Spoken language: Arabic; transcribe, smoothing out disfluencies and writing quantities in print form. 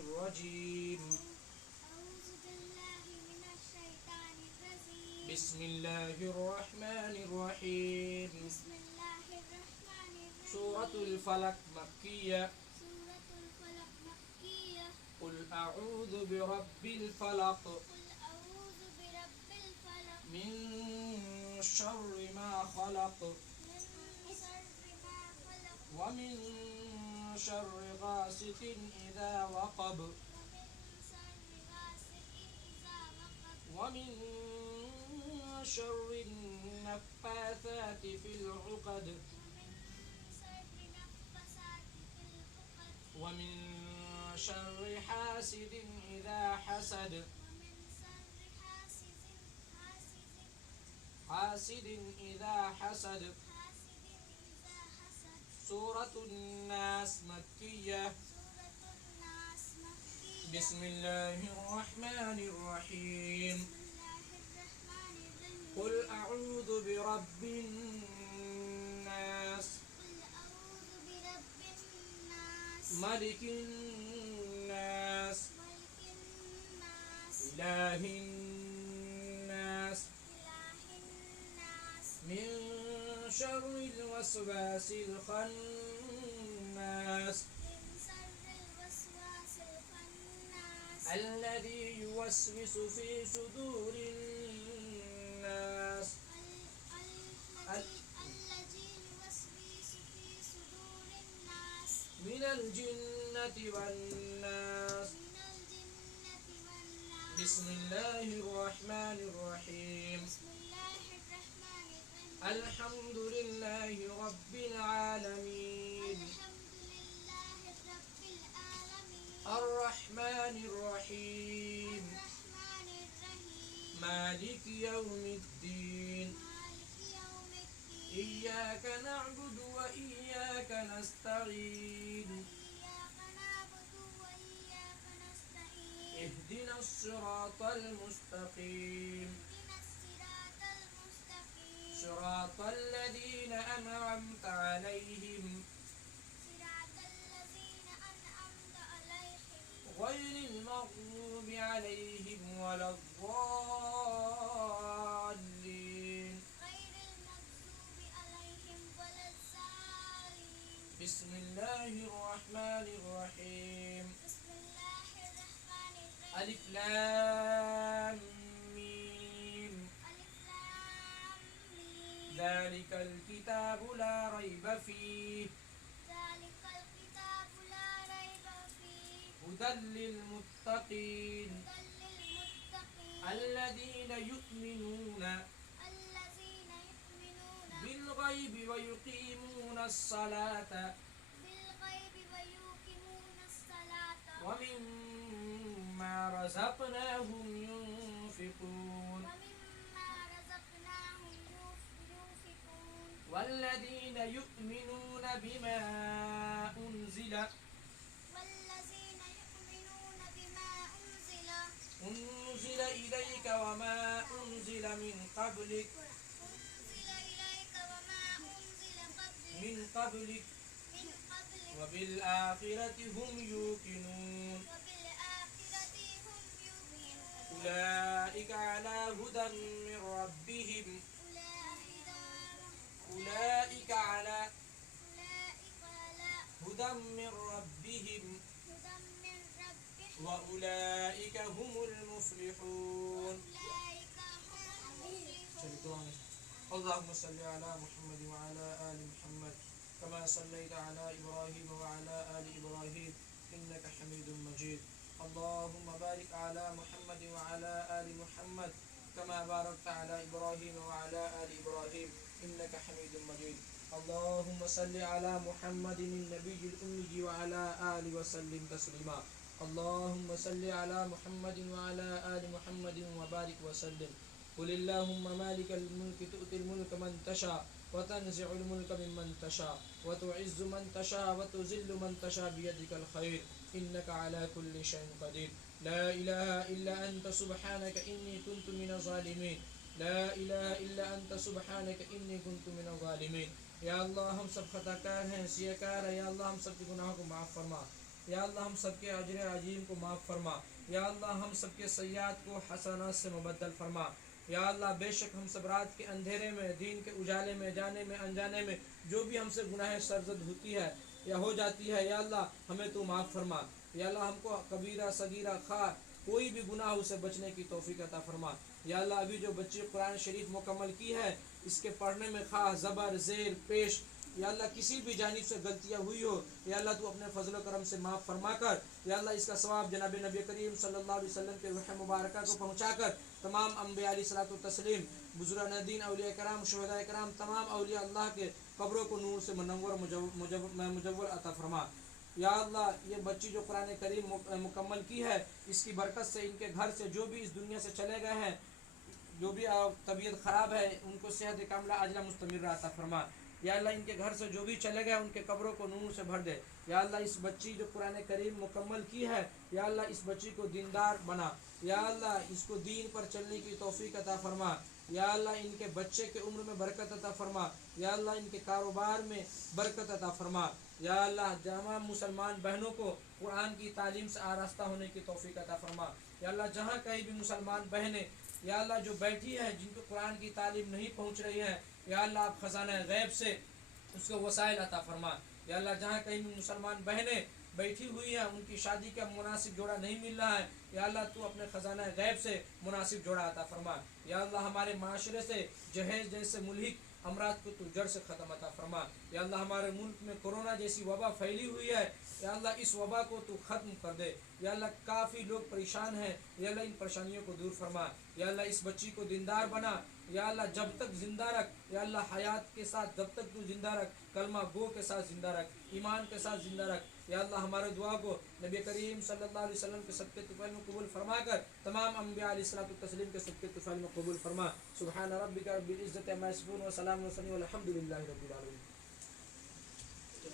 الرجيم. أعوذ بالله من الشيطان الرجيم. بسم الله الرحمن الرحيم. بسم الله الرحمن الرحيم. سورة الفلق مكية. سورة الفلق مكية. قل أعوذ برب الفلق قل أعوذ برب الفلق من شر ما خلق من شر ما خلق ومن شر غاسق إذا وقب ومن شر غاسق إذا وقب ومن شر النفاثات في العقد ومن شر النفاثات في العقد ومن شر حاسد إذا حسد ومن شر حاسد إذا حسد. حاسد إذا حسد. سورة الناس مكية. سورة الناس مكية. بسم الله الرحمن الرحيم. بسم الله الرحمن الرحيم. قل أعوذ برب الناس قل أعوذ برب الناس ملك الناس ملك الناس إله الناس إله الناس من شر الوسواس الخناس من شر الوسواس الخناس الذي يوسوس في صدور الناس الذي يوسوس في صدور الناس من الجنة والناس. من الجنة والناس. بسم الله الرحمن الرحيم. بسم الله الرحمن الرحيم. الحمد لله رب العالمين الحمد لله رب العالمين. الرحمن الرحيم الرحمن الرحيم. مالك يوم الدين مالك يوم الدين. إياك نعبد وإياك نستعين إياك نعبد وإياك نستعين. اهدنا الصراط المستقيم اهدنا الصراط المستقيم. صراط الذين أنعمت عليهم صراط الذين أنعمت عليهم غير المغضوب عليهم ولا الضالين. غير المغضوب عليهم ولا الضالين. بسم الله الرحمن الرحيم. بسم الله الرحمن الرحيم. ألف لام ميم. ألف لام ميم. ذلك الكتاب لا ريب فيه ذلك الكتاب لا ريب فيه هدى للمتقين هدى للمتقين. الذين يؤمنون الذين يؤمنون بالغيب ويقيمون الصلاة بالغيب ويقيمون الصلاة ومما رزقناهم ينفقون ومما رزقناهم ينفقون. والذين يؤمنون بما أنزل والذين يؤمنون بما أنزل إليك وما أنزل من قبلك أنزل إليك وما أنزل من قبلك من قبلك وبالآخرة هم يوقنون وبالآخرة هم يؤمنون. أولئك على هدى من ربهم أولئك على هدى من ربهم هدى من ربهم وأولئك هم المفلحون. أولئك هم المفلحون. اللهم صل على محمد وعلى آل محمد كما صليت على إبراهيم وعلى آل إبراهيم إنك حميد مجيد. اللهم بارك على محمد وعلى آل محمد كما باركت على إبراهيم وعلى آل إبراهيم إنك حميد مجيد. اللهم صل على محمد النبي الأمي وعلى آله وسلم تسليما. اللهم صل على محمد وعلى آل محمد وبارك وسلم. قل اللهم مالك الملك تؤتي الملك من تشاء وتنزع الملك ممن تشاء وتعز من تشاء وتذل من تشاء بيدك الخير إنك على كل شيء قدير. لا إله إلا أنت سبحانك إني كنت من الظالمين. لا إله إلا أنت سبحانك إني كنت من الظالمين. या अल्लाह हम सब खताकार हैं सियाकार है। या अल्लाह हम सब के गुनाहों को माफ़ फरमा। या अल्लाह हम सबके अजर अजीम को माफ़ फरमा। या अल्लाह हम सबके सय्यात को हसनात से मुबद्दल फरमा। या अल्लाह बेशक हम सब रात के अंधेरे में, दीन के उजाले में, जाने में अनजाने में जो भी हमसे गुनाह सरजद होती है या हो जाती है, या अल्लाह हमें तो माफ़ फरमा। या अल्लाह हमको कबीरा सगीरा खा कोई भी गुनाह उसे बचने की तौफीक अता फरमा। या अल्लाह अभी जो बच्चे कुरान शरीफ मुकम्मल की है, इसके पढ़ने में खा ज़बर ज़ेर पेश, या अल्लाह किसी भी जानिब से गलतियाँ हुई हो, या अल्लाह तू अपने फजल करम से माफ़ फरमा कर। या अल्लाह इसका सवाब जनाब नबी करीम सल्लल्लाहु अलैहि वसल्लम के रूह मुबारक को पहुँचा कर तमाम अम्बिया अलैहिस्सलातु तस्लीम, बुजुर्गान दीन, औलिया कराम, शुहदाए कराम, तमाम औलिया अल्लाह के कब्रों को नूर से मुनव्वर मुजव्वर अता फरमा। या अल्लाह ये बच्ची जो कुरान करीम मुकम्मल की है, इसकी बरकत से इनके घर से जो भी इस दुनिया से चले गए हैं, जो भी तबीयत ख़राब है, उनको सेहत कामिला आजिला मुस्तमिर अता फरमा। या अल्लाह इनके घर से जो भी चले गए उनके कब्रों को नूर से भर दे। या अल्लाह इस बच्ची जो कुरान करीम मुकम्मल की है, या अल्लाह इस बच्ची को दीनदार बना। या अल्लाह इसको दीन पर चलने की तौफीक अता फरमा। या अल्लाह इनके बच्चे के उम्र में बरकत अता फरमा। या अल्लाह इनके कारोबार में बरकत अता फरमा। या अल्लाह तमाम मुसलमान बहनों को कुरान की तालीम से आरास्ता होने की तौफीक अता फरमा। या अल्लाह जहाँ कहीं भी मुसलमान बहनें या अल्लाह जो बैठी हैं, जिनको कुरान की तालीम नहीं पहुँच रही है, या अल्लाह आप ख़ज़ाना गैब से उसको वसाइल अता फरमा। या अल्लाह जहाँ कहीं भी मुसलमान बहनें बैठी हुई हैं, उनकी शादी का मुनासिब जोड़ा नहीं मिल रहा है, या अल्लाह तू अपने ख़ज़ाना गैब से मुनासिब जोड़ा अता फरमा। या अल्लाह हमारे माशरे से जहेज जैसे मुल्हिक अमरात को तू जड़ से ख़त्म अता फरमा। या अल्लाह हमारे मुल्क में कोरोना जैसी वबा फैली हुई है, या अल्लाह इस वबा को तू ख़त्म कर दे। या अल्लाह काफ़ी लोग परेशान हैं, या अल्लाह इन परेशानियों को दूर फरमा। या अल्लाह इस बच्ची को दीनदार बना। या अल्लाह जब तक ज़िंदा रख, या अल्लाह हयात के साथ जब तक तू ज़िंदा रख, कलमा गो के साथ ज़िंदा रख, ईमान के साथ ज़िंदा रख। या अल्लाह हमारे दुआ को नबी करीम सल्लल्लाहु अलैहि वसल्लम के सबके तुफ़ैल में कबूल फरमा कर तमाम अम्बिया अलैहिस्सलातु तस्लीम के सबके तुफ़ैल में कबूल फरमा। सुब्हान रब्बिका रब्बिल इज़्ज़ति अम्मा यसिफून व सलामुन अलल मुरसलीन वल्हम्दुलिल्लाहि रब्बिल आलमीन।